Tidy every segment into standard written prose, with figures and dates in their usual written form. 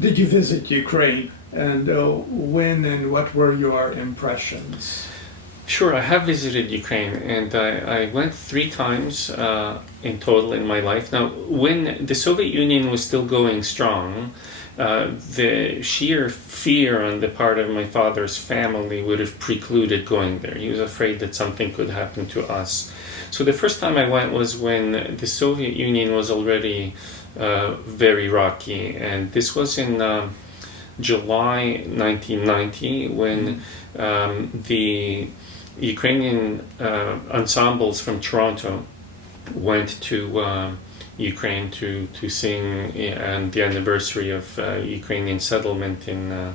did you visit Ukraine, and when and what were your impressions? Sure, I have visited Ukraine, and I went 3 times in total in my life. Now, when the Soviet Union was still going strong, the sheer fear on the part of my father's family would have precluded going there. He was afraid that something could happen to us. So the first time I went was when the Soviet Union was already very rocky, and this was in July 1990, when the Ukrainian ensembles from Toronto went to Ukraine to sing on the anniversary of Ukrainian settlement in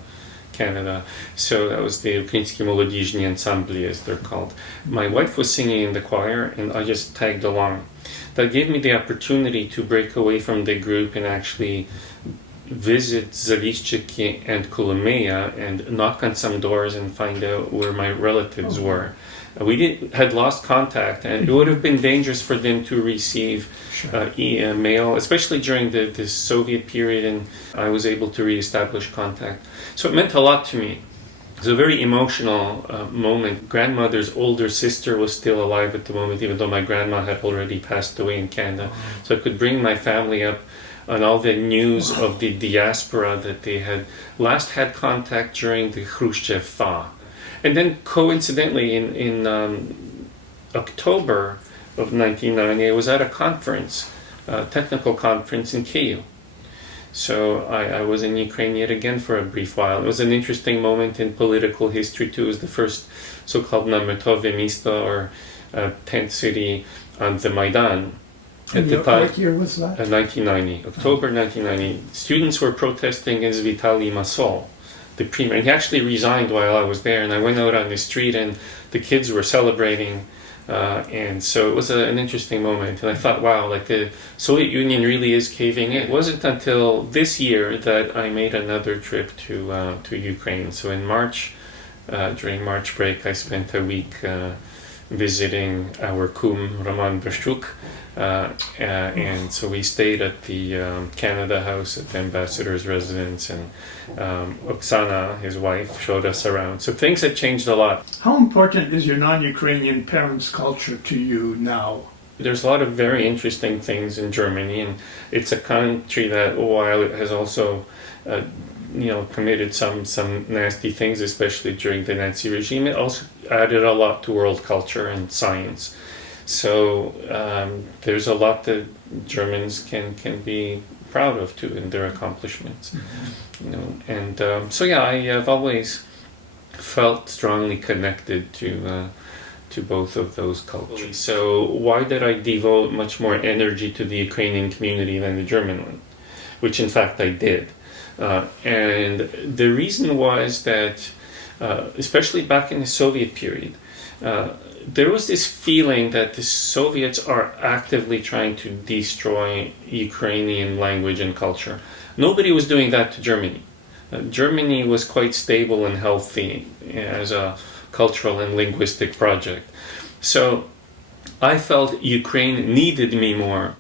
Canada. So that was the Ukrainskie Молодіжні Ансамблі, as they're called. My wife was singing in the choir, and I just tagged along. That gave me the opportunity to break away from the group and actually visit Zalishchiki and Kolomea and knock on some doors and find out where my relatives were. We had lost contact, and it would have been dangerous for them to receive mail, especially during the Soviet period, and I was able to reestablish contact. So it meant a lot to me. It was a very emotional moment. Grandmother's older sister was still alive at the moment, even though my grandma had already passed away in Canada. So I could bring my family up on all the news of the diaspora that they had last had contact during the Khrushchev thaw. And then coincidentally in October of 1990, I was at a conference, a technical conference in Kyiv. So I was in Ukraine yet again for a brief while. It was an interesting moment in political history too. It was the first so-called Nametove Misto, or tent city, on the Maidan. At the time, what year was that? 1990, October 1990. Students were protesting against Vitaly Masol, the premier, and he actually resigned while I was there. And I went out on the street, and the kids were celebrating, and so it was an interesting moment. And I thought, wow, like the Soviet Union really is caving in. It wasn't until this year that I made another trip to Ukraine. So in March, during March break, I spent a week visiting our Kum Roman Vershchuk. And so we stayed at the Canada House at the ambassador's residence, and Oksana, his wife, showed us around. So things had changed a lot. How important is your non-Ukrainian parents' culture to you now? There's a lot of very interesting things in Germany, and it's a country that, while it has also committed some nasty things, especially during the Nazi regime, it also added a lot to world culture and science. So there's a lot that Germans can be proud of too in their accomplishments. And so yeah, I have always felt strongly connected to both of those cultures. So why did I devote much more energy to the Ukrainian community than the German one? Which in fact I did. And the reason was that, especially back in the Soviet period, there was this feeling that the Soviets are actively trying to destroy Ukrainian language and culture. Nobody was doing that to Germany. Germany was quite stable and healthy as a cultural and linguistic project. So I felt Ukraine needed me more